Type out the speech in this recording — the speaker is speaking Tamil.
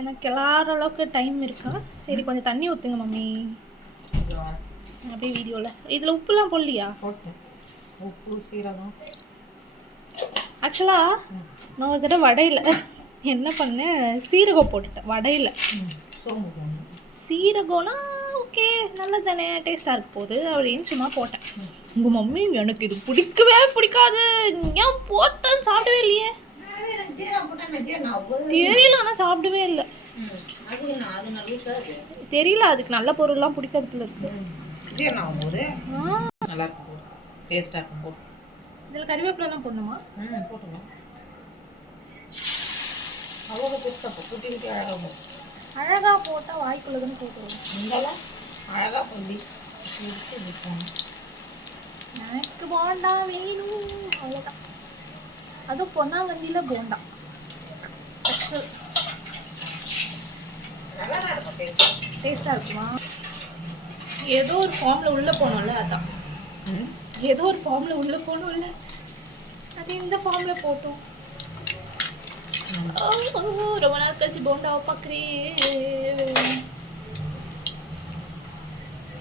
எனக்கு எல்லார அளவுக்கு டைம் இருக்கா? சரி கொஞ்சம் தண்ணி ஊற்றுங்க மம்மி. அப்படியே வீடியோவில் இதில் உப்புலாம் போடலையா? போட்டேன். உப்பு சீரகம். ஆக்சுவலாக நான் ஒரு தடவை வடையில் என்ன பண்ணேன், சீரகம் போட்டுட்டேன் வடையில். சோம்பு சீரகம்னா ஓகே நல்லது தானே, டேஸ்ட்டாக இருக்க போகுது அப்படின்னு சும்மா போட்டேன். உங்கள் மம்மி எனக்கு இது பிடிக்கவே பிடிக்காது, ஏன் போட்டேன்னு சாப்பிடவே இல்லையே. தெரியல, ஆனால் சாப்பிடவே இல்லை. தெரியல, அதுக்கு நல்ல பொருள்லாம் பிடிக்கிறதுல இருக்கு. நல்லா இருக்கும், டேஸ்ட்டாக இருக்கும். போட்டு இதில் கறிவேப்பிலாம் போடணுமா? போட்டுக்கலாம். அவ்வளோ பெருசாக குட்டி குட்டி அழகாக அழகாக போட்டால் வாய்க்குள்ளதுன்னு போட்டுருவோம். இங்கெல்லாம் அழகாக பண்ணி எனக்கு போண்டா வேணும், அவ்வளோதான். அதுவும் பொன்னாங்கண்ணியில் போண்டா ஸ்பெஷல். நல்லா இருக்கும், டேஸ்ட்டாக இருக்குமா? ஏதோ ஒரு ஃபார்மில் உள்ளே போனோம்ல, அதான் ஏதோ ஒரு ஃபார்மில் உள்ளே போனோம்ல, அது இந்த ஃபார்மில் போட்டோம். ரொம்ப நாள் கழிச்சு போண்டாவை பார்க்குறேன்.